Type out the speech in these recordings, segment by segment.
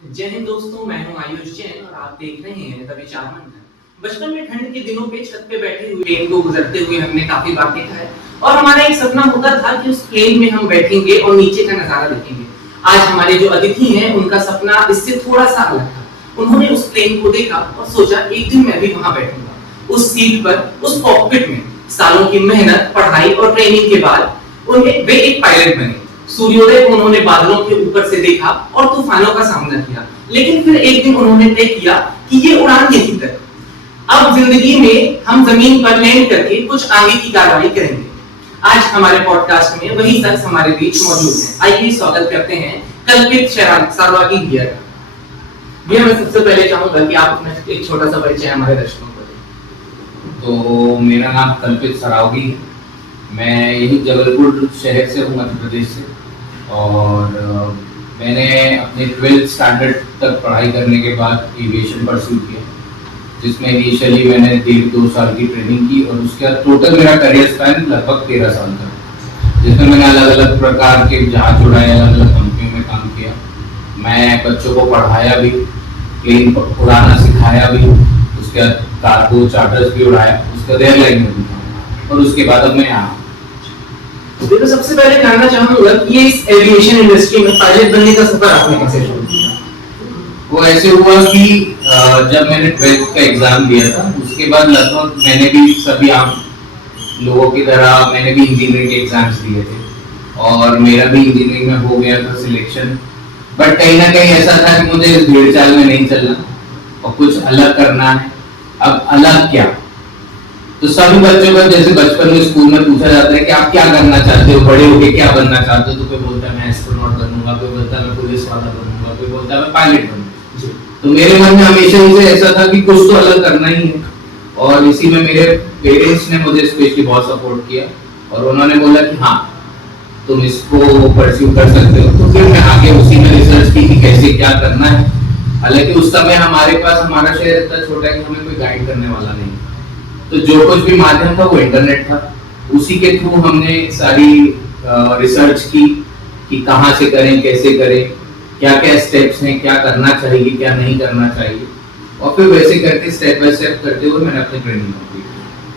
जय हिंद दोस्तों, मैं हूं आयुष जैन और आप देख रहे हैं द विचार मंथन। बचपन में ठंड के दिनों पे छत पे बैठे हुए प्लेन को गुजरते हुए हमने काफी बार देखा है और हमारा एक सपना होता था कि उस प्लेन में हम बैठेंगे और नीचे का नजारा देखेंगे। आज हमारे जो अतिथि हैं उनका सपना इससे थोड़ा सा अलग था। उन्होंने उस प्लेन को देखा और सोचा एक दिन मैं भी वहां बैठूंगा, उस सीट पर, उस कॉकपिट में। सालों की मेहनत, पढ़ाई और ट्रेनिंग के बाद वे एक पायलट बने। सूर्योदय को उन्होंने बादलों के ऊपर से देखा और तूफानों का सामना किया, लेकिन फिर एक दिन उन्होंने तय किया कि ये उड़ान यहीं तक। अब जिंदगी में हम जमीन पर लैंड करके कुछ आगे की कार्रवाई करेंगे। आज हमारे पॉडकास्ट में वही शख्स हमारे बीच मौजूद है। आइए स्वागत करते हैं कल्पित सारवागी भैया का। भैया, मैं सबसे पहले चाहूंगा कि आप अपना एक छोटा सा परिचय हमारे दर्शकों को दें। तो मेरा नाम कल्पित सरावगी है। मैं यही जबलपुर शहर से हूँ, मध्य प्रदेश से। और मैंने अपने 12th स्टैंडर्ड तक पढ़ाई करने के बाद एविएशन परस्यू किया, जिसमें इनिशियली मैंने 1.5-2 साल की ट्रेनिंग की और उसके बाद टोटल मेरा करियर स्पैन लगभग 13 साल था, जिसमें मैंने अलग अलग प्रकार के जहाज उड़ाए, अलग अलग कंपनियों में काम किया। मैं बच्चों को पढ़ाया भी, प्लेन उड़ाना सिखाया भी, उसके बाद कार्गो चार्टर्स भी उड़ाया, उसके बाद एयरलाइन में भी, और उसके बाद अब मैं यहाँ। तो सबसे पहले जानना चाहूंगा कि ये इस एविएशन इंडस्ट्री में पायलट बनने का सफर आपने कैसे शुरू किया? वो ऐसे हुआ कि जब मैंने 12th का एग्जाम दिया था, उसके बाद लगभग मैंने भी सभी आम लोगों की तरह मैंने भी इंजीनियरिंग के एग्जाम्स दिए थे और मेरा भी इंजीनियरिंग में हो गया था सिलेक्शन। बट कहीं ना कहीं ऐसा था कि मुझे इस भीड़ चाल में नहीं चलना और कुछ अलग करना है। अब अलग क्या? तो सभी बच्चों को जैसे बचपन में स्कूल में पूछा जाता है कि आप क्या करना चाहते हो, बड़े होके क्या बनना चाहते हो, तो कोई बोलता है मैं एस्ट्रोनॉट बनूंगा, कोई बोलता है मैं पुलिस वाला बनूंगा, कोई बोलता है मैं पायलट बनूंगा। तो मेरे मन में हमेशा से ऐसा था कि कुछ तो अलग करना ही है, और इसी में मेरे पेरेंट्स ने मुझे स्पेशली बहुत सपोर्ट किया और उन्होंने बोला कि हाँ तुम इसको परस्यू कर सकते हो। तो फिर मैं आगे उसी में रिसर्च की कि कैसे क्या करना है। हालांकि उस समय हमारे पास, हमारा शहर इतना छोटा है कि हमें कोई गाइड करने वाला नहीं, तो जो कुछ भी माध्यम था वो इंटरनेट था। उसी के थ्रू हमने सारी रिसर्च की कि कहाँ से करें, कैसे करें, क्या क्या स्टेप्स हैं, क्या करना चाहिए, क्या नहीं करना चाहिए, और फिर वैसे करके स्टेप बाय स्टेप करते हुए मैंने अपनी ट्रेनिंग कंप्लीट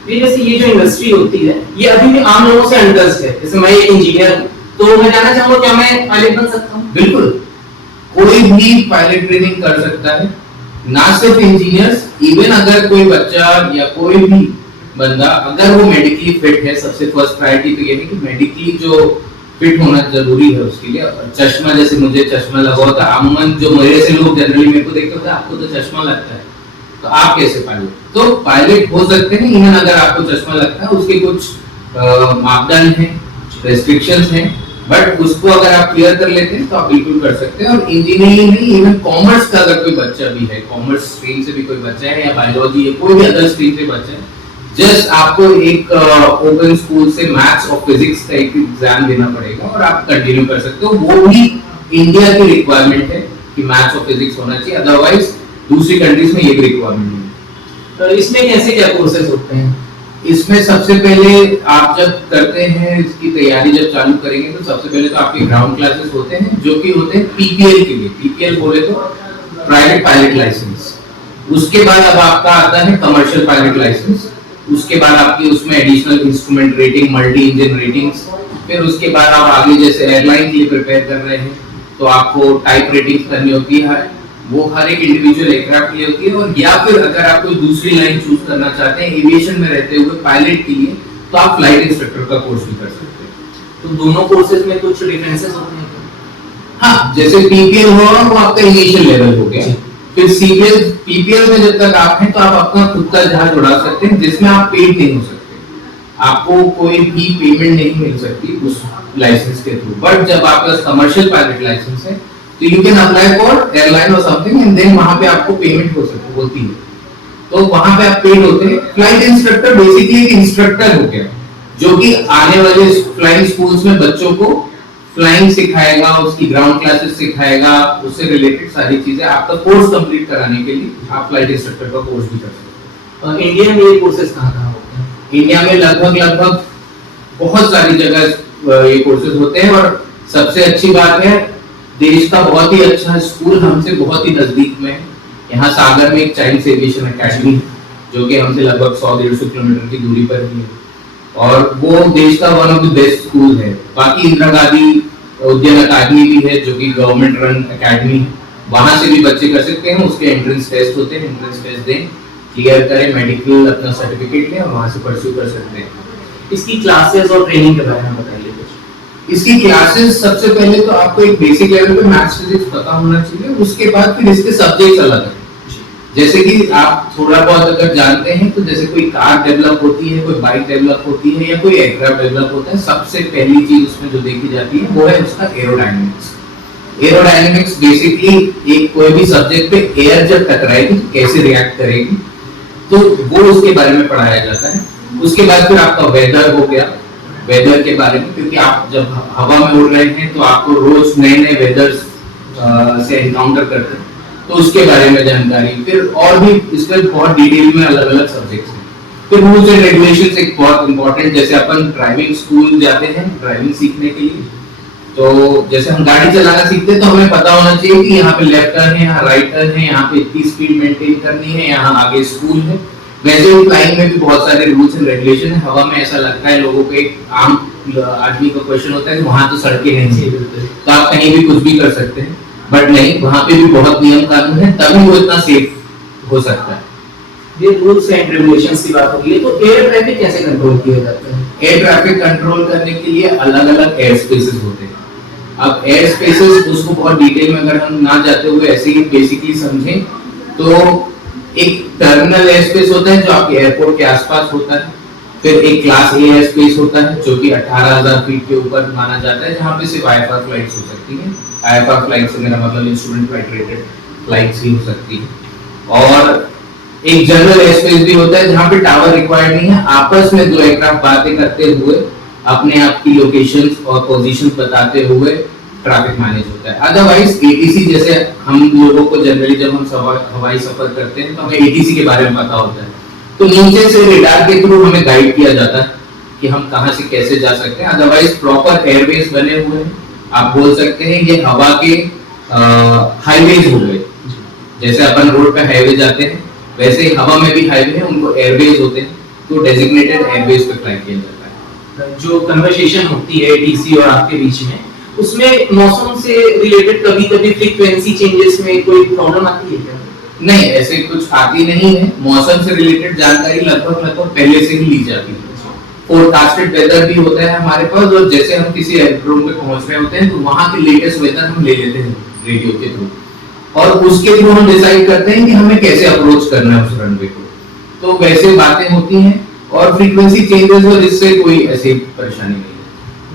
की। जैसे ये जो इंडस्ट्री होती है ये अभी भी आम लोगों से अनटच्ड है। जैसे मैं एक इंजीनियर हूँ, तो मैं जानना चाहूंगा क्या मैं पायलट बन सकता हूँ? बिल्कुल, कोई भी पायलट ट्रेनिंग कर सकता है, ना सिर्फ इंजीनियर्स। इवन अगर कोई बच्चा या कोई भी बंदा अगर वो मेडिकली फिट है, सबसे फर्स्ट प्रायोरिटी तो ये है कि मेडिकली जो फिट होना जरूरी है उसके लिए। चश्मा, जैसे मुझे चश्मा लगा होता, अमूमन जो मेरे से लोग जनरली मेरे को देखते होते हैं आपको तो चश्मा लगता है, तो आप कैसे पायलट? तो पायलट हो सकते हैं इवन अगर आपको चश्मा लगता है। उसके कुछ मापदंड हैं, रेस्ट्रिक्शंस हैं, बट उसको अगर आप क्लियर कर लेते हैं तो आप बिल्कुल कर सकते हैं। और इंजीनियरिंग नहीं, इवन कॉमर्स का अगर कोई बच्चा भी है, कॉमर्स स्ट्रीम से भी कोई बच्चा है, या बायोलॉजी या कोई भी अदर स्ट्रीम से बच्चा है, जस्ट आपको एक ओपन स्कूल से मैथ्स और फिजिक्स का एक एग्जाम देना पड़ेगा और आप कंटिन्यू कर सकते हो। वो भी इंडिया की रिक्वायरमेंट है कि मैथ्स और फिजिक्स होना चाहिए, अदरवाइज दूसरी कंट्रीज में ये भी रिक्वायरमेंट नहीं है। तो इसमें कैसे क्या कोर्सेज होते हैं? इसमें सबसे पहले आप जब करते हैं, इसकी तैयारी जब चालू करेंगे, तो सबसे पहले तो आपके ग्राउंड क्लासेस होते हैं जो कि होते हैं पीपीएल के लिए। पीपीएल बोले तो प्राइवेट पायलट लाइसेंस। उसके बाद अब आपका आता है कमर्शियल पायलट लाइसेंस। उसके बाद आपकी उसमें additional instrument rating, multi engine ratings. फिर उसके बाद आप आगे जैसे एयरलाइन के लिए प्रिपेयर कर रहे हैं तो आपको टाइप रेटिंग्स करनी होती है, वो हर एक इंडिविजुअल एयरक्राफ्ट के लिए होती है। और या फिर अगर आप कोई दूसरी लाइन चूज करना चाहते हैं एविएशन में रहते हुए पायलट के लिए, तो आप फ्लाइट इंस्ट्रक्टर का कोर्स भी कर सकते हैं। तो दोनों कोर्सेज में कुछ डिफरेंसेस होते हैं? हाँ, जैसे पीपीएल हो वो आपका इनिशियल लेवल हो गया। फिर सीपीएल, पीपीएल में जब तक आप हैं तो आप अपना खुद का जहाज उड़ा सकते हैं, जिसमें आप पेड नहीं हो सकते, आपको कोई भी पेमेंट नहीं मिल सकती उस लाइसेंस के थ्रू। बट जब आपका कमर्शियल पायलट लाइसेंस है तो you can apply for airline और समथिंग, एंड देन वहां पे आपको पेमेंट हो सकती होती है, तो वहां पे आप पेड होते हैं। फ्लाइट इंस्ट्रक्टर बेसिकली एक इंस्ट्रक्टर हो गया जो कि आने वाले फ्लाइंग स्कूल्स में बच्चों को फ्लाइंग सिखाएगा, उसकी ग्राउंड क्लासेस सिखाएगा, उससे रिलेटेड सारी चीजें। आपका कोर्स कंप्लीट कराने के लिए आप फ्लाइट इंस्ट्रक्टर का कोर्स भी कर सकते हैं। इंडिया में ये कोर्सेज कहाँ होते हैं? इंडिया में लगभग बहुत सारी जगह ये कोर्सेज होते हैं। और सबसे अच्छी बात है देश का बहुत ही अच्छा स्कूल हमसे बहुत ही नजदीक में है। यहाँ सागर में एक चाइल्ड एविएशन एकेडमी है जो कि हमसे लगभग 100-150 किलोमीटर की दूरी पर ही है और वो देश का one of the best school है। बाकी इंदिरा गांधी उद्यान अकादमी भी है जो कि गवर्नमेंट रन एकेडमी है, वहां से भी बच्चे कर सकते हैं। उसके एंट्रेंस टेस्ट होते हैं, एंट्रेंस टेस्ट दें, क्लियर करें, मेडिकल अपना सर्टिफिकेट लें और वहां से परस्यू कर सकते हैं। इसकी क्लासेस और ट्रेनिंग के बारे में बताइए कुछ। इसकी क्लासेस सबसे पहले तो आपको एक बेसिक लेवल पे मैथ्स फिजिक्स पता होना चाहिए, उसके बाद फिर इसके सब्जेक्ट्स अलग हैं। जैसे कि आप थोड़ा बहुत अगर जानते हैं तो जैसे कोई कार डेवलप होती है, कोई बाइक डेवलप होती है या कोई एयरक्राफ्ट डेवलप होता है, सबसे पहली चीज उसमें जो देखी जाती है वो है उसका एरोडायनेमिक्स। एरोडायनेमिक्स बेसिकली एक कोई भी सब्जेक्ट पे एयर जब टकराएगी तो कैसे रिएक्ट करेगी, तो वो उसके बारे में पढ़ाया जाता है। उसके बाद फिर आपका वेदर हो गया, वेदर के बारे में, क्योंकि आप जब हवा में उड़ रहे हैं तो आपको रोज नए नए वेदर से एनकाउंटर करते हैं, तो उसके बारे में जानकारी। फिर और भी इसके बहुत डिटेल में अलग अलग सब्जेक्ट्स हैं। फिर रूल्स एंड रेगुलेशंस एक बहुत इंपॉर्टेंट, जैसे अपन ड्राइविंग स्कूल जाते हैं ड्राइविंग सीखने के लिए, तो जैसे हम गाड़ी चलाना सीखते हैं तो हमें पता होना चाहिए कि यहाँ पे लेफ्ट टर्न है, यहाँ राइट टर्न है, यहाँ पे इतनी स्पीड मेंटेन करनी है, यहाँ आगे स्कूल है। वैसे ही फ्लाइंग में भी बहुत सारे रूल्स एंड रेगुलेशन है। हवा में ऐसा लगता है लोगों को, एक आम आदमी का क्वेश्चन होता है कि वहां तो सड़कें नहीं है तो आप कहीं भी कुछ भी कर सकते हैं, बट नहीं, वहां पे भी बहुत नियम कानून है, तभी वो इतना सेफ हो सकता है। ये रूल्स एंड रेगुलेशंस की बात हो गई, तो एयर ट्रैफिक कैसे कंट्रोल किया जाता है? एयर ट्रैफिक कंट्रोल करने के लिए अलग अलग एयर स्पेसेस होते हैं। अब एयर स्पेसेस उसको बहुत डिटेल में अगर हम ना जाते हुए ऐसे ही बेसिकली समझें तो एक टर्मिनल एयर स्पेस होता है जो आपके एयरपोर्ट के आसपास होता है। फिर एक क्लास ए एयर स्पेस होता है जो कि 18,000 फीट के ऊपर माना जाता है, जहां पे सिर्फ आईएफआर फ्लाइट्स हो सकती हैं। आईएफआर फ्लाइट से मेरा मतलब इंस्ट्रूमेंट फ्लाइट रेटेड फ्लाइट्स ही हो सकती है। और एक जनरल एयर स्पेस भी होता है जहां पे टावर रिक्वायर्ड नहीं है, आपस में दो एयरक्राफ्ट बातें करते हुए अपने आप की लोकेशंस और पोजीशंस बताते हुए ट्रैफिक मैनेज होता है। अदरवाइज एटीसी, जैसे हम लोगों को जनरली जब हम हवाई सफर करते हैं तो हमें एटीसी के बारे में पता होता है, तो नीचे से रेडार के थ्रू हमें गाइड किया जाता है कि हम कहां से कैसे जा सकते हैं। अदरवाइज प्रॉपर एयरवेज बने हुए हैं, आप बोल सकते हैं ये हवा के हाईवेज हो गए। जैसे अपन रोड पे हाईवे जाते हैं वैसे ही हवा में भी हाईवे है, उनको एयरवेज होते हैं, तो डेजिग्नेटेड एयरवेज पे फ्लाई किया जाता है। जो कन्वर्सेशन होती है एटीसी और आपके बीच में, उसमें मौसम से रिलेटेड कभी-कभी फ्रीक्वेंसी चेंजेस में कोई प्रॉब्लम आती है क्या? नहीं, ऐसे कुछ आती नहीं है। मौसम से रिलेटेड जानकारी लगभग पहले से ही ली जाती है। फोरकास्टेड वेदर भी होता है हमारे पास, और जैसे हम किसी एयरड्रोम पे पहुंच रहे होते हैं तो वहां के लेटेस्ट वेदर हम ले लेते हैं रेडियो के थ्रू, और उसके थ्रू हम डिसाइड करते हैं कि हमें कैसे अप्रोच करना है उस रनवे को। तो वैसे बातें होती हैं और फ्रीक्वेंसी चेंजेस और इससे कोई ऐसी परेशानी नहीं है।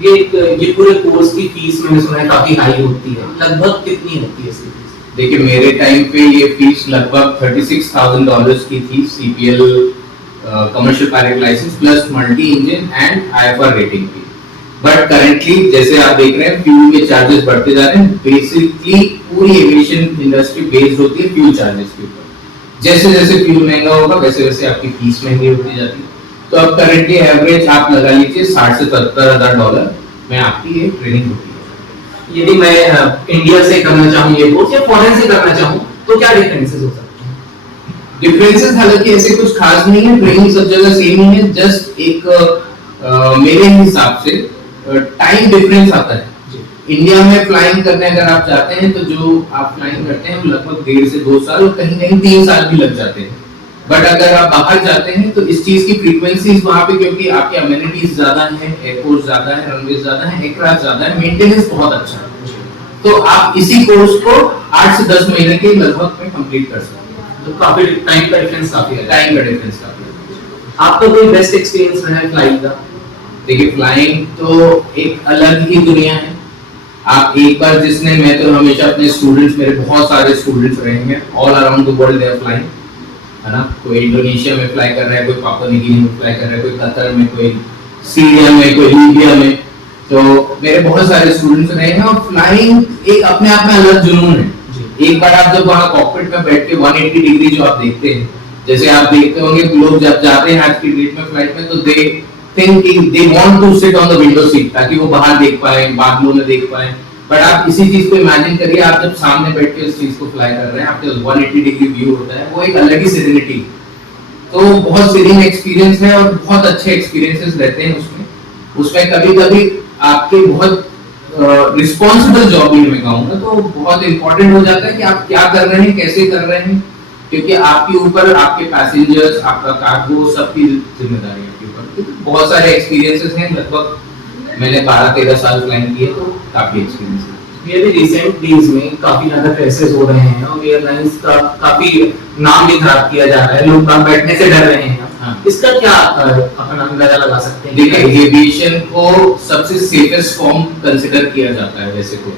ये पूरे कोर्स की फीस मैंने सुना है काफी हाई होती है, लगभग कितनी होती है इसकी फीस? देखिए, मेरे टाइम पे ये फीस लगभग $36,000 की थी, CPL commercial pilot licence plus multi engine and IFR rating की। बट करेंटली जैसे आप देख रहे हैं फ्यूल के चार्जेस बढ़ते जा रहे हैं। बेसिकली पूरी एविएशन इंडस्ट्री बेस्ड होती है फ्यूल चार्जेस के ऊपर। जैसे जैसे फ्यूल महंगा होगा वैसे वैसे आपकी फीस महंगी होती जाती है। तो अब करेंटली एवरेज आप लगा लीजिए $60,000 से $70,000 में आपकी ये ट्रेनिंग होती है। यदि मैं इंडिया से करना चाहूँ ये कोर्स या फॉरेन से करना चाहूँ तो क्या डिफरेंसेस हो सकते हैं? डिफरेंसेस हालांकि ऐसे कुछ खास नहीं है, ट्रेनिंग सब जगह सेम ही है। जस्ट एक मेरे हिसाब से टाइम डिफरेंस आता है। इंडिया में फ्लाइंग करने अगर आप जाते हैं तो जो आप फ्लाइंग करते हैं वो लगभग 1.5 से 2 साल और कहीं कहीं 3 साल भी लग जाते हैं। बट अगर आप बाहर जाते हैं तो इस चीज की फ्रीक्वेंसीज वहां पे, क्योंकि आपके अमेनिटीज ज्यादा हैं, एयरपोर्ट ज्यादा है, रनवे ज्यादा है, एयरक्राफ्ट ज्यादा है, मेंटेनेंस बहुत अच्छा है, तो आप इसी कोर्स को 8 से 10 महीने के लगभग में कंप्लीट कर सकते हैं। तो काफी टाइम का डिफरेंस काफी है। टाइम का डिफरेंस काफी है। आपका कोई बेस्ट एक्सपीरियंस रहा है फ्लाइंग का? देखिए, फ्लाइंग तो एक अलग ही दुनिया है। आप एक बार जिसने, मैं तो हमेशा अपने स्टूडेंट्स, मेरे बहुत सारे स्टूडेंट्स रहे हैं all around the world, they are flying, है ना। कोई इंडोनेशिया में फ्लाई कर रहा है, कोई पापुआ न्यू गिनी में फ्लाई कर रहा है, कोई कतर में, कोई सीरिया में, कोई लीबिया में। तो मेरे बहुत सारे स्टूडेंट्स रहे हैं और फ्लाइंग एक अपने आप में अलग जुनून है। एक बार आप जब वहाँ कॉकपिट में बैठ के 180 डिग्री जो आप देखते हैं, जैसे आप देखते होंगे लोग जब जाते हैं आज की डेट में फ्लाइट में, तो they thinking they want to sit on the window seat ताकि वो बाहर देख पाए, बादलों में देख पाए। बट आप इसी चीज को इमेजिन करिए, आप जब सामने बैठ के उस चीज को फ्लाई कर रहे हैं, आपके 180 डिग्री व्यू होता है, वो एक अलग ही सेरेनिटी। तो बहुत सीरिंग एक्सपीरियंस है और बहुत अच्छे एक्सपीरियंसेस रहते हैं उसमें कभी कभी आपके बहुत रिस्पॉन्सिबल जॉब ही मैं कहूँगा, तो बहुत इंपॉर्टेंट हो जाता है कि आप क्या कर रहे हैं, कैसे कर रहे हैं, क्योंकि आपके ऊपर आपके पैसेंजर्स, आपका कार्गो, सबकी जिम्मेदारी आपके ऊपर। बहुत सारे एक्सपीरियंसेस हैं, लगभग मैंने 12-13 साल फ्लाइंग किए, तो काफी एक्सपीरियंस है। ये भी रिसेंट डेज में काफी ज्यादा क्रैशेस हो रहे हैं और एयरलाइंस का काफी नाम भी खराब किया जा रहा है, लोग काम बैठने से डर रहे हैं। हाँ। इसका क्या अपन अंदाजा लगा सकते हैं? देखिए, एविएशन को सबसे सेफेस्ट फॉर्म कंसीडर किया जाता है वैसे तो।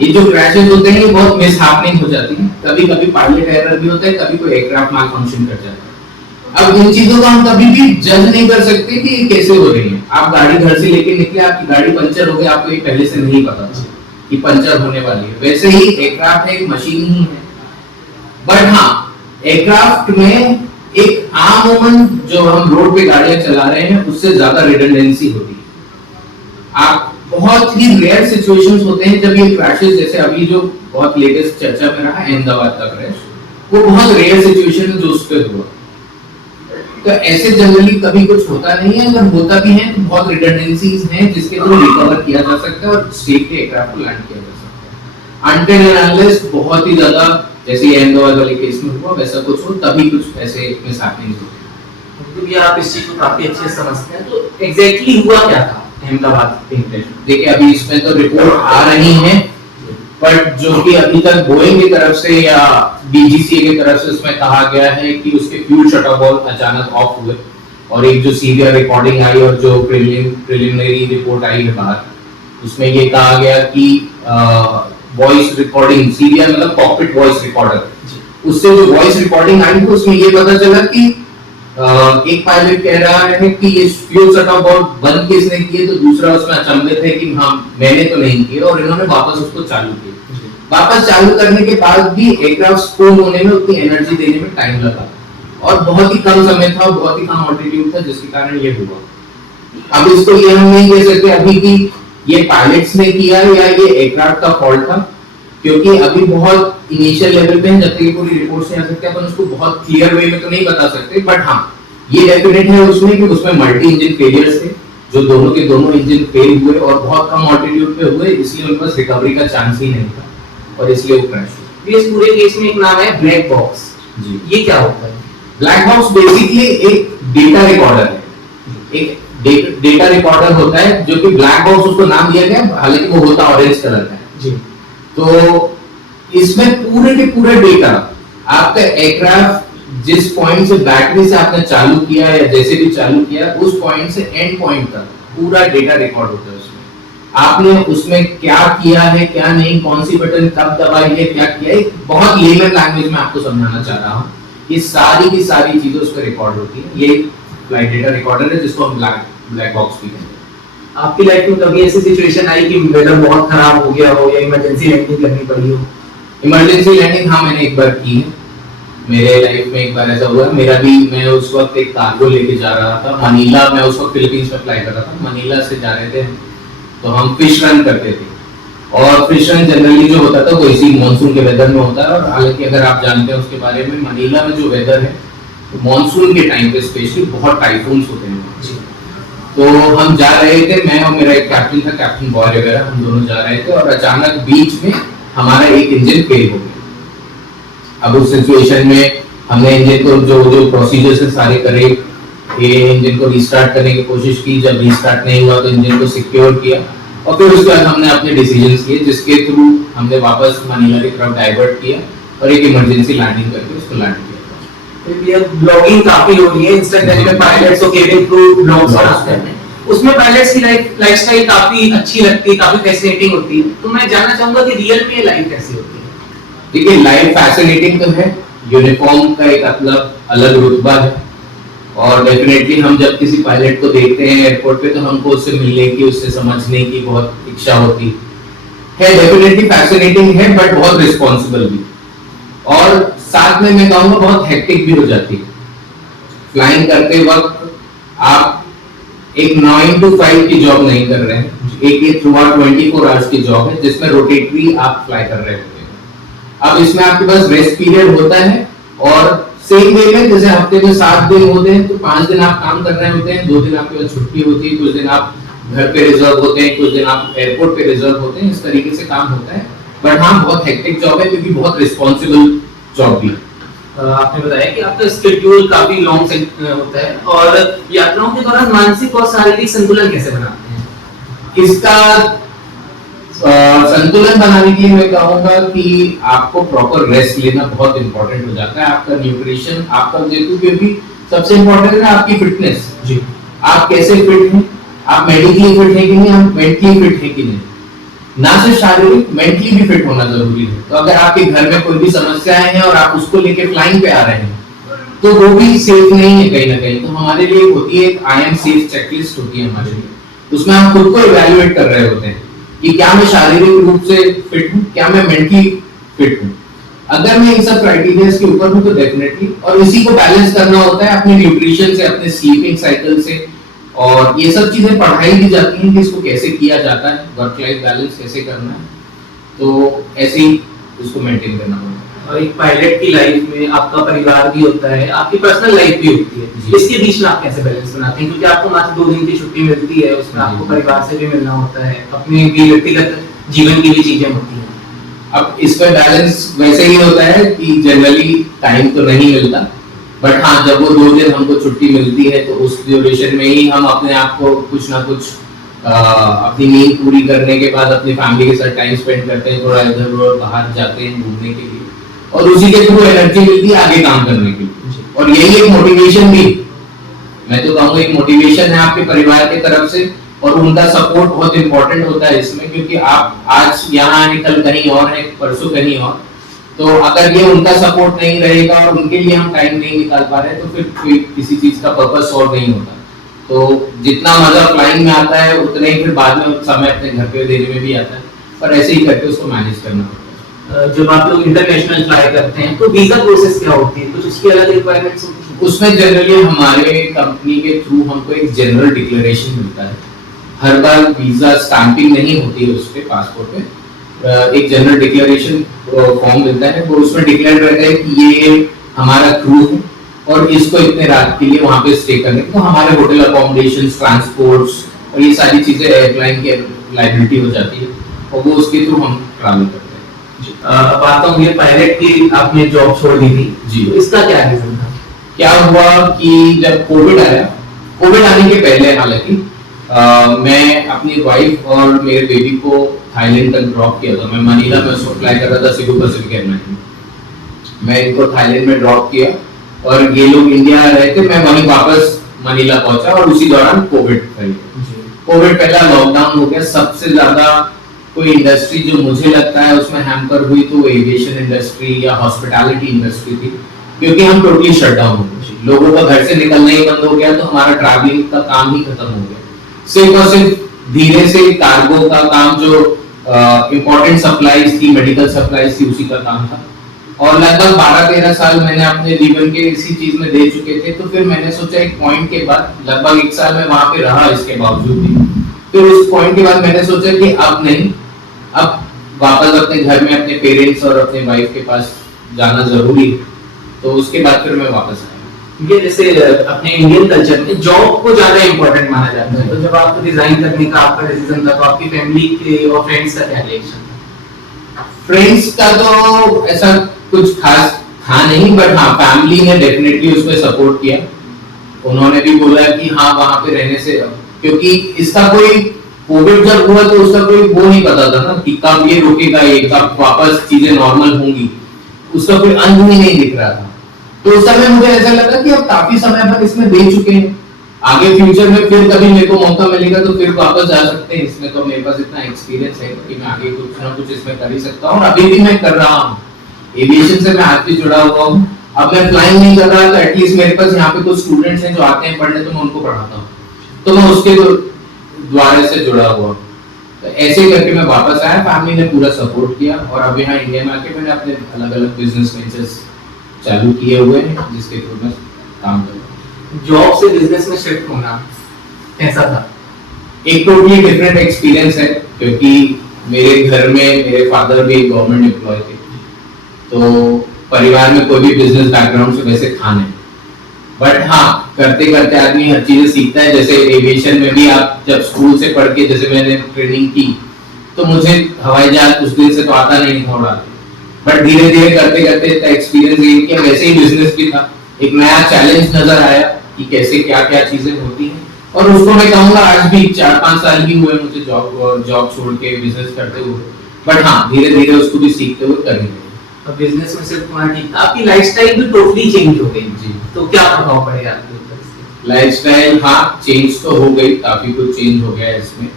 ये जो क्रैशेस होते हैं ये बहुत मिसहैपनिंग हो जाती है, कभी कभी पायलट एरर भी होता है, कभी कोई एयरक्राफ्ट माल फंक्शन कर जाता है। अब इन चीजों को हम कभी भी जज नहीं कर सकते कि ये कैसे हो रही है। आप गाड़ी घर से लेके निकले, आपकी गाड़ी पंचर हो गई, आपको ये पहले से नहीं पता था कि पंचर होने वाली है। वैसे ही एयरक्राफ्ट एक मशीन ही है, बट हाँ, एयरक्राफ्ट में एक आम वूमन जो हम रोड पे गाड़ियां चला रहे हैं उससे ज्यादा रिडंडेंसी होती है। आप बहुत ही रेयर सिचुएशंस होते हैं जब ये क्रैशेस, जैसे अभी जो बहुत लेटेस्ट चर्चा में रहा अहमदाबाद का क्रैश, वो बहुत रेयर सिचुएशन है जो उस पे हुआ। तो ऐसे जनरली कभी कुछ होता नहीं है, अगर होता भी है तो बहुत रिडंडेंसीज हैं जिसके थ्रू रिकवर किया जा सकता है और सेफली एयरक्राफ्ट को लैंड किया जा सकता है। अनटिल एंड अनलेस बहुत ही ज्यादा, जैसे ये अहमदाबाद वाले केस में हुआ, वैसा कुछ हो तभी कुछ ऐसे मिसहैपनिंग्स होते हैं। तो ये आप इस चीज को काफी अच्छे से समझते हैं, तो एग्जैक्टली हुआ क्या था अहमदाबाद के क्रैश? देखिए, अभी इसमें तो रिपोर्ट आ रही है, बट जो कि अभी तक बोइंग की तरफ से या डीजीसीए की तरफ से उसमें कहा गया है कि उसके फ्यूल शटर बॉल अचानक ऑफ हुए, और एक जो सीवियर रिकॉर्डिंग आई और जो प्रिलिमिनरी रिपोर्ट आई है बाहर, उसमें ये कहा गया कि वॉइस रिकॉर्डिंग, सीवियर मतलब कॉकपिट वॉइस रिकॉर्डर, उससे जो वॉइस रिकॉर्डिंग आई थी उसमें ये पता चला कि एक पायलट कह रहा है कि ये फ्यूल शटर बॉल बंद किसने किए, तो दूसरा उसमें अचंभित है कि हाँ मैंने तो नहीं किए, और इन्होंने वापस उसको चालू किया। वापस चालू करने के बाद भी एयरक्राफ्ट स्पून होने में, उतनी एनर्जी देने में टाइम लगा, और बहुत ही कम समय था, बहुत ही कम ऑल्टीट्यूड था, जिसके कारण ये हुआ। अब इसको ये हम नहीं कह सकते अभी कि ये पायलट्स ने किया या ये एयरक्राफ्ट का फॉल्ट था, क्योंकि अभी बहुत इनिशियल लेवल पे जब तक पूरी रिपोर्ट से आ सकते हैं अपन उसको बहुत क्लियर वे में तो नहीं बता सकते, बट हाँ ये डेफिनेट है उसमें कि उसमें मल्टी इंजन फेलियर्स थे, जो दोनों के दोनों इंजन फेल हुए और बहुत कम ऑल्टीट्यूड पे हुए, इसलिए उनके पास रिकवरी का चांस ही नहीं था और इसलिए वो क्रैश हुआ। इस पूरे केस में एक नाम है ब्लैक बॉक्स। जी, ये क्या होता है? ब्लैक बॉक्स बेसिकली एक डेटा रिकॉर्डर है, एक डेटा रिकॉर्डर होता है, जो कि ब्लैक बॉक्स उसको नाम दिया गया, हालांकि वो होता ऑरेंज कलर का है। जी। तो इसमें पूरे के पूरे डेटा, आपका एयरक्राफ्ट जिस पॉइंट से बैटरी से आपने चालू किया या जैसे भी चालू किया, उस पॉइंट से एंड पॉइंट तक पूरा डेटा रिकॉर्ड होता है। उसमें आपने उसमें क्या किया है, क्या नहीं, कौन सी बटन कब दबाई है, क्या किया है, बहुत लेमन लैंग्वेज में आपको समझाना चाह रहा हूँ। ये सारी की सारी चीजें उस पर रिकॉर्ड होती है। ये फ्लाइट डेटा रिकॉर्डर है जिसको हम ब्लैक बॉक्स भी कहते हैं। आपकी लाइफ में कभी ऐसी सिचुएशन आई कि वेदर बहुत खराब हो गया हो या इमरजेंसी लैंडिंग करनी पड़ी हो? इमरजेंसी लैंडिंग हाँ मैंने एक बार की है, मेरे लाइफ में एक बार ऐसा हुआ। मेरा भी, मैं उस वक्त एक कार्गो लेके जा रहा था मनीला, मैं उस वक्त फिलीपींस में फ्लाई कर रहा था, मनीला से जा रहे थे, तो हम फिश रन करते थे। और फिश रन जनरली जो होता था वो इसी मॉनसून के वेदर में होता है, और हालांकि अगर आप जानते हैं उसके बारे में, मनीला में जो वेदर है मॉनसून के टाइम पे स्पेशली बहुत टाइफून्स होते हैं। तो हम जा रहे थे, मैं और मेरा एक कैप्टन था, कैप्टन बॉय वगैरह, हम दोनों जा रहे थे, और अचानक बीच में हमारा एक इंजन फेल हो गया। अब उस सिचुएशन में हमने इंजन को जो प्रोसीजर्स है सारे करे, ये इंजन को रीस्टार्ट करने की कोशिश की, जब रीस्टार्ट नहीं हुआ तो इंजन को सिक्योर किया, और फिर उसके बाद हमने अपने डिसीजंस किए, जिसके थ्रू हमने वापस मनीला की तरफ डाइवर्ट किया और एक इमरजेंसी लैंडिंग करके उसको लैंड किया। ब्लॉगिंग काफी हो रही है इंस्टाग्राम में, पायलट्स को केबिन क्रू ब्लॉग्स बनाते हैं, उसमें पायलट्स की लाइफस्टाइल काफी अच्छी लगती है, काफी फैसिनेटिंग होती है। तो मैं जानना चाहूंगा कि रियल में लाइफ कैसी होती है? देखिए, लाइफ फैसिनेटिंग तो है, यूनिफॉर्म का एक अलग रुतबा है, और डेफिनेटली हम जब किसी पायलट को देखते हैं एयरपोर्ट पे तो हमको उससे मिलने की, उससे समझने की बहुत इच्छा होती है। डेफिनेटली फैसिनेटिंग है, बट बहुत रिस्पॉन्सिबल भी, और साथ में मैं कहूँगा बहुत हेक्टिक भी हो जाती है। फ्लाइंग करते वक्त आप एक 9 to 5 की जॉब नहीं कर रहे हैं, एक ये थ्रू आउट 24 आवर्स की जॉब है जिसमें रोटेटरी आप फ्लाई कर रहे होते हैं। अब इसमें आपके पास रेस्ट पीरियड होता है और सेम वे में जैसे हफ्ते में 7 दिन होते हैं तो 5 दिन आप काम कर रहे होते हैं, 2 दिन आपके पास छुट्टी होती है, कुछ दिन आप घर पे रिजर्व होते हैं, कुछ दिन आप एयरपोर्ट पे रिजर्व होते हैं, इस तरीके से काम होता है। बट हाँ, बहुत हेक्टिक जॉब है क्योंकि बहुत रिस्पॉन्सिबल जॉब भी है। आपने बताया कि आपका स्केड्यूल काफी लॉन्ग से होता है और यात्राओं के दौरान मानसिक और शारीरिक संतुलन कैसे बनाते हैं? इसका संतुलन बनाने के लिए मैं कहूंगा कि आपको प्रॉपर रेस्ट लेना बहुत इंपॉर्टेंट हो जाता है। आपका न्यूट्रिशन, आपका देखो क्योंकि सबसे इंपॉर्टेंट है आपकी फिटनेस जी। आप कैसे फिट हैं, आप मेडिकली फिट है कि नहीं, आप मेंटली फिट है कि नहीं। ना सिर्फ शारीरिक, मेंटली भी फिट होना जरूरी है। तो अगर आपके घर में कोई भी समस्याएं हैं और आप उसको लेके फ्लाइंग पे आ रहे हैं तो वो भी सेफ नहीं है कहीं ना कहीं। तो हमारे लिए होती है एक आई एम सेफ चेकलिस्ट होती है हमारे लिए, उसमें हम खुद को इवैल्यूएट कर रहे होते हैं कि क्या मैं शारीरिक रूप से फिट हूँ, क्या मैं मेंटली फिट हूँ। अगर मैं इन सब क्राइटेरिया के ऊपर हूँ तो डेफिनेटली, और इसी को बैलेंस करना होता है अपने न्यूट्रिशन से, अपने स्लीपिंग साइकिल से, और ये सब चीजें पढ़ाई भी जाती हैं कि इसको कैसे किया जाता है, वर्क लाइफ बैलेंस कैसे करना है। तो ऐसे ही उसको मेंटेन करना होता है। और एक पायलट की लाइफ में आपका परिवार भी होता है, आपकी पर्सनल लाइफ भी होती है, इसके बीच में आप कैसे बैलेंस बनाते हैं? क्योंकि आपको मात्र 2 दिन की छुट्टी मिलती है, उसमें आपको परिवार से भी मिलना होता है, अपने भी व्यक्तिगत जीवन की भी चीजें होती हैं। अब इसमें बैलेंस वैसे ही होता है कि जनरली टाइम तो नहीं मिलता, बट हाँ, जब वो 2 दिन हमको छुट्टी मिलती है तो उस ड्यूरेशन में ही हम अपने आप को कुछ ना कुछ अपनी नींद पूरी करने के बाद अपनी फैमिली के साथ टाइम स्पेंड करते हैं, थोड़ा इधर उधर बाहर जाते हैं घूमने के लिए, और उसी के थ्रू एनर्जी मिलती है आगे काम करने के लिए। और यही एक मोटिवेशन भी, मैं तो कहूँगा एक मोटिवेशन है आपके परिवार की तरफ से, और उनका सपोर्ट बहुत इंपॉर्टेंट होता है इसमें, क्योंकि आप आज यहाँ हैं, कल कहीं और है, परसों कहीं और। तो अगर ये उनका सपोर्ट नहीं रहेगा और उनके लिए हम टाइम नहीं निकाल पा रहे तो फिर कोई किसी चीज का पर्पस सॉल्व नहीं होता। तो जितना मजा फ्लाइंग में आता है उतना ही फिर बाद में समय अपने घर पे देने में भी आता है, पर ऐसे ही करके उसको मैनेज करना होता है। जब आप लोग इंटरनेशनल फ्लाई करते हैं तो वीजा प्रोसेस क्या होती है, कुछ उसकी अलग रिक्वायरमेंट्स होती है? उसमें जनरली हमारे कंपनी के थ्रू हमको एक जनरल डिक्लेरेशन मिलता है। हर बार वीजा स्टैंपिंग नहीं होती है उस पे, पासपोर्ट पे एक जनरल डिक्लेरेशन फॉर्म मिलता है, वो उसमें डिक्लेयर रहता है कि ये हमारा क्रू है और इसको इतने रात के लिए वहाँ पे स्टे करने, तो हमारे होटल अकोमोडेशन, ट्रांसपोर्ट्स और ये सारी चीजें एयरलाइन की लायबिलिटी हो जाती है, और वो उसके थ्रू हम ट्रैवल करते हैं। अब आता हूँ, ये पायलट की आपने जॉब छोड़ दी थी जी, तो इसका क्या रीजन था? क्या हुआ कि जब कोविड आया, कोविड आने के पहले हालांकि मैं अपनी वाइफ और मेरे बेबी को थाईलैंड तक ड्रॉप किया था। मैं मनीला में उसको फ्लाई कर रहा था सिडू पैसिफिक एयरलाइन में। मैं इनको थाईलैंड में ड्रॉप किया और ये लोग इंडिया आ रहे थे, मैं वहीं वापस मनीला पहुंचा और उसी दौरान कोविड फैल गया। कोविड पहला लॉकडाउन हो गया। सबसे ज्यादा कोई इंडस्ट्री जो मुझे लगता है उसमें हैम्पर हुई तो एविएशन इंडस्ट्री या हॉस्पिटैलिटी इंडस्ट्री थी, क्योंकि हम टोटली शट डाउन हो गए। लोगों का घर से निकलना ही बंद हो गया, तो हमारा ट्रैवलिंग का काम ही खत्म हो गया। सिर्फ और सिर्फ धीरे से कार्गो का काम, जो इंपॉर्टेंट सप्लाईज थी, मेडिकल सप्लाईज थी, उसी का काम था। और लगभग 12-13 साल मैंने अपने जीवन के इसी चीज में दे चुके थे। तो फिर मैंने सोचा एक पॉइंट के बाद, लगभग 1 साल में वहां पे रहा इसके बावजूद भी, फिर उस पॉइंट के बाद मैंने सोचा कि अब नहीं, अब वापस अपने घर में अपने पेरेंट्स और अपने वाइफ के पास जाना जरूरी है। तो उसके बाद फिर मैं वापस आया। ये जैसे अपने इंडियन कल्चर में जॉब को ज्यादा इंपॉर्टेंट माना जाता है, तो जब आपको डिजाइन करने का आपका डिसीजन था तो आपकी फैमिली के और फ्रेंड्स का क्या रिएक्शन था? फ्रेंड्स का तो ऐसा कुछ खास था नहीं, बट हाँ, फैमिली ने डेफिनेटली उसमें सपोर्ट किया। उन्होंने भी बोला कि हाँ, वहां पे रहने से, क्योंकि इसका कोई, कोविड जब हुआ तो उसका कोई वो नहीं पता था ना कि कब ये रुकेगा, ये कब वापस चीजें नॉर्मल होंगी, उसका कोई अंत ही नहीं दिख रहा था। तो उस समय मुझे ऐसा लगा कि अब काफी समय पर इसमें दे चुके हैं, आगे फ्यूचर में फिर कभी मेरे को मौका मिलेगा तो फिर वापस जा सकते हैं इसमें। तो मेरे पास इतना एक्सपीरियंस है कि मैं आगे कुछ ना कुछ इसमें कर ही सकता हूँ, और अभी भी मैं कर रहा हूँ। एविएशन से मैं आज भी जुड़ा हुआ हूँ। अब मैं फ्लाइंग नहीं कर रहा तो एटलीस्ट मेरे पास यहाँ पे कुछ स्टूडेंट्स हैं जो आते हैं पढ़ने, तो मैं उनको पढ़ाता हूँ, तो मैं उसके द्वारे से जुड़ा हुआ हूँ। तो ऐसे करके मैं वापस आया, फैमिली ने पूरा सपोर्ट किया, और अब यहाँ इंडिया में आके मैंने अपने अलग अलग बिजनेस वेंचर्स चालू किए हुए हैं, जिसके थ्रू मैं काम कर रहा हूँ। जॉब से बिजनेस में शिफ्ट होना कैसा था? एक टोटली डिफरेंट एक्सपीरियंस है, क्योंकि मेरे घर में मेरे फादर भी गवर्नमेंट एम्प्लॉय थे, तो परिवार में कोई भी बिजनेस बैकग्राउंड से वैसे था नहीं। बट हाँ, करते करते आदमी हर चीजें सीखता है। जैसे एविएशन में भी आप जब स्कूल से पढ़ के, जैसे मैंने ट्रेनिंग की, तो मुझे हवाई जहाज उस दिन से तो आता नहीं था उड़ाते, बट धीरे धीरे करते करते इतना एक्सपीरियंस गेन किया। वैसे ही बिजनेस भी था, एक नया चैलेंज नजर आया कि कैसे क्या क्या चीजें होती हैं, और उसको मैं कहूँगा आज भी 4-5 साल भी हुए मुझे जॉब छोड़ के बिजनेस करते हुए। बट हाँ, धीरे धीरे उसको भी सीखते हुए करेंगे। अब बिजनेस में सिर्फ होना ठीक था, आपकी लाइफस्टाइल भी टोटली चेंज हो गई जी। तो क्या प्रभाव पड़ेगा आपके ऊपर इससे? लाइफस्टाइल हाँ चेंज तो हो गई, काफी कुछ चेंज हो गया है इसमें,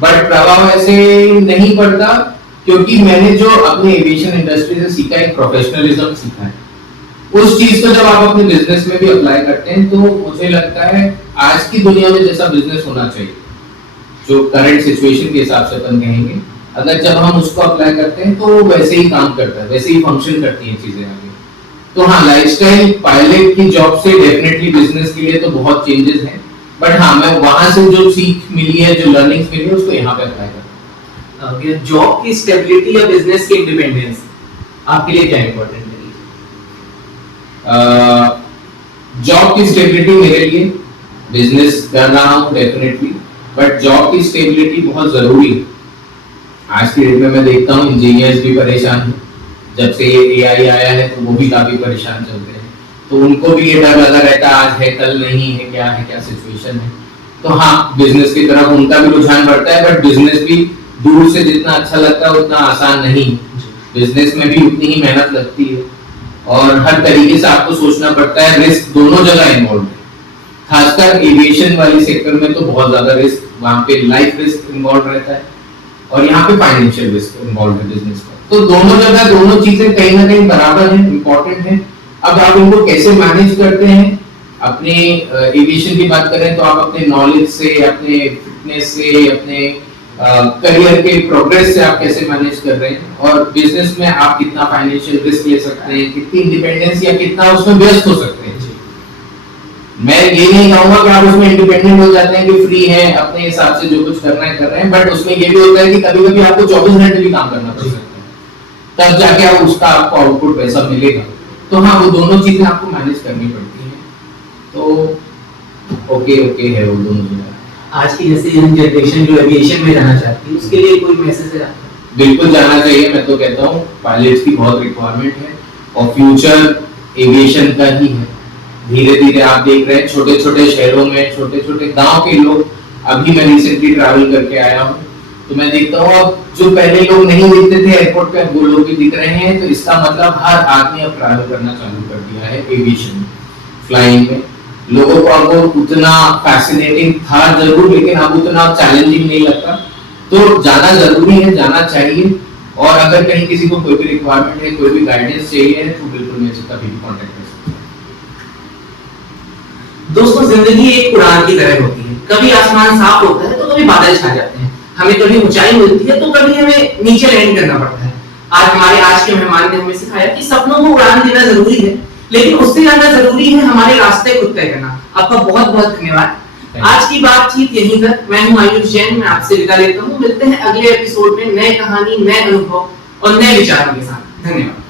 बट प्रभाव ऐसे नहीं पड़ता, क्योंकि मैंने जो अपने एविएशन इंडस्ट्री से सीखा है, प्रोफेशनलिज्म सीखा है, उस चीज को जब आप अपने बिजनेस में भी अप्लाई करते हैं, तो मुझे लगता है आज की दुनिया में जैसा बिजनेस होना चाहिए, जो करंट सिचुएशन के हिसाब से अपन कहेंगे, अगर जब हम उसको अप्लाई करते हैं तो वैसे ही काम करता है, वैसे ही फंक्शन करती हैं चीजें आगे। तो हाँ, लाइफस्टाइल पायलट की जॉब से डेफिनेटली बिजनेस के लिए तो बहुत चेंजेस हैं, बट हाँ, मैं वहां से जो सीख मिली है, जो लर्निंग्स मिली है, उसको यहाँ पे अप्लाई करता हूँ। जॉब की स्टेबिलिटी या बिजनेस की इंडिपेंडेंस आपके लिए क्या इंपॉर्टेंट है? जॉब की स्टेबिलिटी मेरे लिए, बिजनेस कर रहा हूँ डेफिनेटली, बट जॉब की स्टेबिलिटी बहुत जरूरी है। आज की डेट में मैं देखता हूँ इंजीनियर्स भी परेशान हैं, जब से ये एआई आया है तो वो भी काफी परेशान चलते हैं, तो उनको भी ये डर लगा रहता है आज है कल नहीं है, क्या सिचुएशन है। तो हाँ, बिजनेस की तरफ उनका भी रुझान बढ़ता है, बट बिजनेस भी दूर से जितना अच्छा लगता है उतना आसान नहीं। बिजनेस में भी उतनी ही मेहनत लगती है, और हर तरीके से आपको सोचना पड़ता है, रिस्क दोनों जगह इन्वॉल्व है। खासकर एविएशन वाली सेक्टर में तो बहुत ज्यादा रिस्क, वहां पे लाइफ रिस्क इन्वॉल्व रहता है, और यहाँ पे फाइनेंशियल रिस्क इन्वॉल्व है बिजनेस में। तो दोनों जगह दोनों चीजें कहीं ना कहीं बराबर हैं, इंपॉर्टेंट है। अब आप इनको कैसे मैनेज करते हैं, अपने एविएशन की बात करें तो आप अपने नॉलेज से, अपने फिटनेस से, अपने करियर के प्रोग्रेस से आप कैसे मैनेज कर रहे हैं, और बिजनेस में आप कितना फाइनेंशियल रिस्क ले सकते हैं, कितनी इंडिपेंडेंस या कितना उसमें व्यस्त हो सकते हैं। मैं ये नहीं कहूंगा कि आप उसमें इंडिपेंडेंट हो जाते हैं कि फ्री है, अपने हिसाब से जो कुछ करना है कर रहे हैं, बट उसमें ये भी होता है कि कभी कभी आपको 24 घंटे भी काम करना पड़ सकता है, तब जाके आप उसका आपको आउटपुट पैसा मिलेगा। तो हाँ, वो दोनों चीजें आपको मैनेज करनी पड़ती हैं, तो ओके है वो दोनों चीजें। आज की जैसे यंग जनरेशन जो एविएशन में जाना चाहती है, उसके लिए कोई मैसेज है? बिल्कुल जाना चाहिए, मैं तो कहता हूँ पायलट्स की बहुत रिक्वायरमेंट है, और फ्यूचर एविएशन का ही है। धीरे धीरे आप देख रहे हैं छोटे छोटे शहरों में, छोटे छोटे गांव के लोग, अभी मैं रिसेंटली ट्रैवल करके आया हूँ, तो मैं देखता हूँ अब जो पहले लोग नहीं दिखते थे एयरपोर्ट पे, वो लोग भी दिख रहे हैं। तो इसका मतलब हर आदमी अब ट्रैवल करना चालू कर दिया है एविएशन में, फ्लाइंग में। लोगों को अब उतना फैसिनेटिंग था जरूर, लेकिन अब उतना चैलेंजिंग नहीं लगता। तो जाना जरूरी है, जाना चाहिए, और अगर कहीं किसी को कोई भी रिक्वायरमेंट है, कोई भी गाइडेंस चाहिए, तो बिल्कुल मेरे से कभी भी कॉन्टेक्ट कर सकते हैं। दोस्तों, जिंदगी एक उड़ान की तरह होती है, कभी आसमान साफ होता है तो कभी बादल छा जाते हैं, हमें कभी ऊंचाई मिलती है तो कभी हमें नीचे लैंड करना पड़ता है। आज के मेहमान ने हमें सिखाया कि सपनों को उड़ान देना जरूरी है, लेकिन उससे ज्यादा जरूरी है हमारे रास्ते खुद तय करना। आपका बहुत बहुत धन्यवाद। आज की बातचीत यहीं तक। मैं हूं आयुष जैन, मैं आपसे विदा लेता हूं। मिलते हैं अगले एपिसोड में नए कहानी, नए अनुभव और नए विचारों के साथ। धन्यवाद।